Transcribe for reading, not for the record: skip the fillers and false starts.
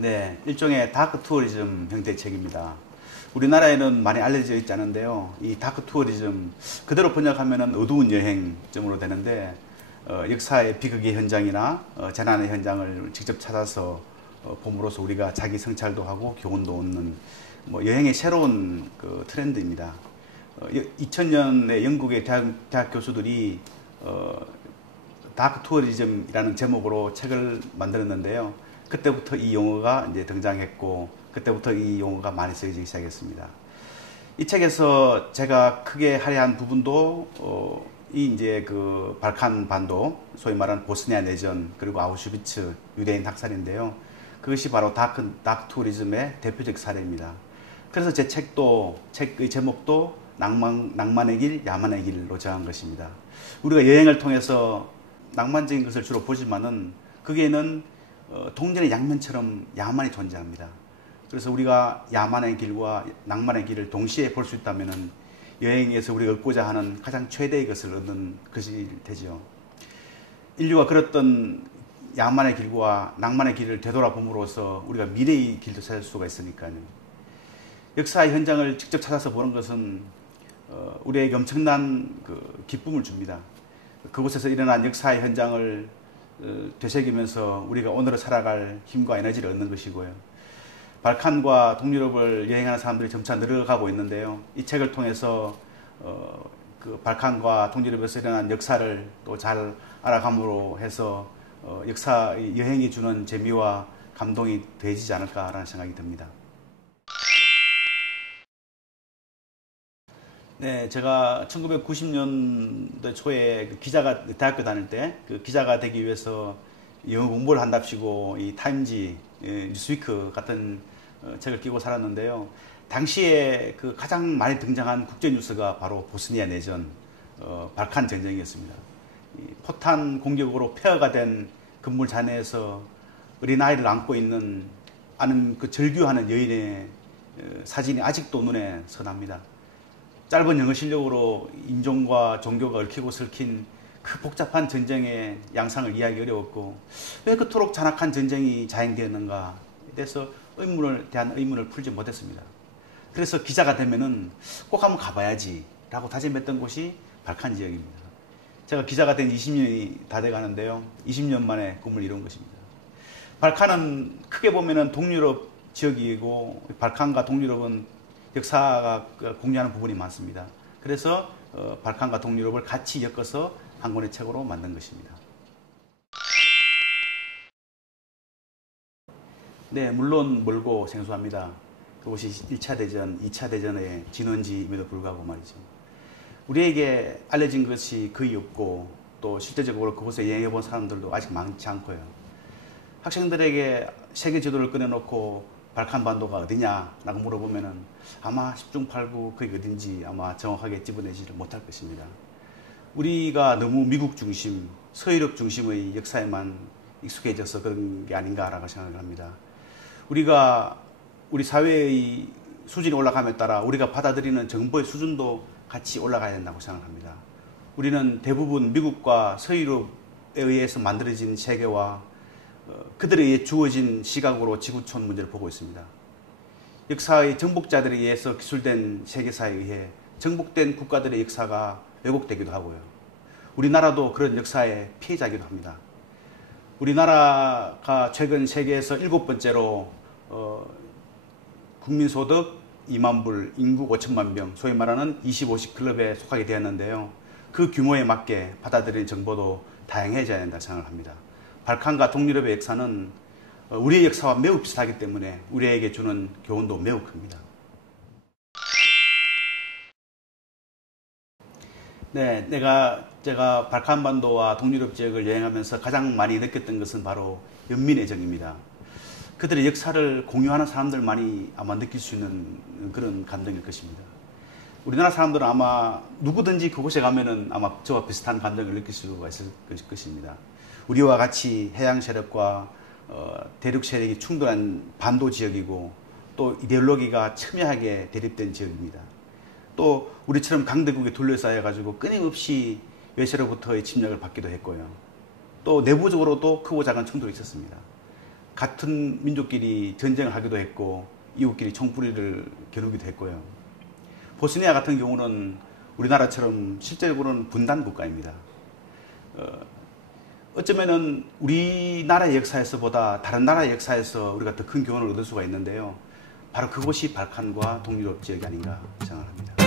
네, 일종의 다크 투어리즘 형태의 책입니다. 우리나라에는 많이 알려져 있지 않은데요. 이 다크 투어리즘 그대로 번역하면 어두운 여행점으로 되는데 역사의 비극의 현장이나 재난의 현장을 직접 찾아서 봄으로써 우리가 자기 성찰도 하고 교훈도 얻는 여행의 새로운 그 트렌드입니다. 2000년에 영국의 대학 교수들이 다크 투어리즘이라는 제목으로 책을 만들었는데요. 그때부터 이 용어가 이제 등장했고, 그때부터 이 용어가 많이 쓰여지기 시작했습니다. 이 책에서 제가 크게 할애한 부분도 이 이제 그 발칸 반도, 소위 말하는 보스니아 내전, 그리고 아우슈비츠 유대인 학살인데요. 그것이 바로 다크 투어리즘의 대표적 사례입니다. 그래서 제 책의 제목도 낭만의 길, 야만의 길로 정한 것입니다. 우리가 여행을 통해서 낭만적인 것을 주로 보지만은 거기에는 동전의 양면처럼 야만이 존재합니다. 그래서 우리가 야만의 길과 낭만의 길을 동시에 볼 수 있다면은 여행에서 우리가 얻고자 하는 가장 최대의 것을 얻는 것이 되죠. 인류가 걸었던 야만의 길과 낭만의 길을 되돌아봄으로써 우리가 미래의 길도 찾을 수가 있으니까요. 역사의 현장을 직접 찾아서 보는 것은 우리에게 엄청난 그 기쁨을 줍니다. 그곳에서 일어난 역사의 현장을 되새기면서 우리가 오늘을 살아갈 힘과 에너지를 얻는 것이고요. 발칸과 동유럽을 여행하는 사람들이 점차 늘어가고 있는데요. 이 책을 통해서 그 발칸과 동유럽에서 일어난 역사를 또 잘 알아감으로 해서 역사 여행이 주는 재미와 감동이 더해지지 않을까라는 생각이 듭니다. 네, 제가 1990년대 초에 대학교 다닐 때 그 기자가 되기 위해서 영어 공부를 한답시고 이 타임지, 뉴스위크 같은 책을 끼고 살았는데요. 당시에 그 가장 많이 등장한 국제 뉴스가 바로 보스니아 내전, 발칸 전쟁이었습니다. 포탄 공격으로 폐허가 된 건물 잔해에서 어린아이를 안고 있는 그 절규하는 여인의 사진이 아직도 눈에 선합니다. 짧은 영어 실력으로 인종과 종교가 얽히고 설킨 그 복잡한 전쟁의 양상을 이해하기 어려웠고 왜 그토록 잔악한 전쟁이 자행되었는가에 대해서 대한 의문을 풀지 못했습니다. 그래서 기자가 되면은 꼭 한번 가봐야지 라고 다짐했던 곳이 발칸 지역입니다. 제가 기자가 된 20년이 다 돼가는데요. 20년 만에 꿈을 이룬 것입니다. 발칸은 크게 보면은 동유럽 지역이고 발칸과 동유럽은 역사가 공유하는 부분이 많습니다. 그래서 발칸과 동유럽을 같이 엮어서 한 권의 책으로 만든 것입니다. 네, 물론 멀고 생소합니다. 그것이 1차 대전, 2차 대전의 진원지임에도 불구하고 말이죠. 우리에게 알려진 것이 거의 없고 또 실제적으로 그곳에 여행해 본 사람들도 아직 많지 않고요. 학생들에게 세계 지도를 꺼내놓고 발칸 반도가 어디냐라고 물어보면은 아마 10중 8구 그게 어딘지 아마 정확하게 집어내지를 못할 것입니다. 우리가 너무 미국 중심, 서유럽 중심의 역사에만 익숙해져서 그런 게 아닌가라고 생각을 합니다. 우리 사회의 수준이 올라감에 따라 우리가 받아들이는 정보의 수준도 같이 올라가야 된다고 생각합니다. 우리는 대부분 미국과 서유럽에 의해서 만들어진 세계와 그들에 의해 주어진 시각으로 지구촌 문제를 보고 있습니다. 역사의 정복자들에 의해서 기술된 세계사에 의해 정복된 국가들의 역사가 왜곡되기도 하고요. 우리나라도 그런 역사의 피해자이기도 합니다. 우리나라가 최근 세계에서 7번째로 국민소득 2만 불, 인구 5천만 명, 소위 말하는 25식 클럽에 속하게 되었는데요. 그 규모에 맞게 받아들이는 정보도 다양해져야 된다고 생각을 합니다. 발칸과 동유럽의 역사는 우리의 역사와 매우 비슷하기 때문에 우리에게 주는 교훈도 매우 큽니다. 네, 제가 발칸반도와 동유럽 지역을 여행하면서 가장 많이 느꼈던 것은 바로 연민애정입니다. 그들의 역사를 공유하는 사람들만이 아마 느낄 수 있는 그런 감정일 것입니다. 우리나라 사람들은 아마 누구든지 그곳에 가면은 아마 저와 비슷한 감정을 느낄 수가 있을 것입니다. 우리와 같이 해양 세력과 대륙 세력이 충돌한 반도 지역이고 또 이데올로기가 첨예하게 대립된 지역입니다. 또 우리처럼 강대국에 둘러싸여 가지고 끊임없이 외세로부터의 침략을 받기도 했고요. 또 내부적으로도 크고 작은 충돌이 있었습니다. 같은 민족끼리 전쟁을 하기도 했고 이웃끼리 총뿌리를 겨누기도 했고요. 보스니아 같은 경우는 우리나라처럼 실제적으로는 분단 국가입니다. 어쩌면은 우리나라의 역사에서보다 다른 나라의 역사에서 우리가 더 큰 교훈을 얻을 수가 있는데요. 바로 그곳이 발칸과 동유럽 지역이 아닌가 생각합니다.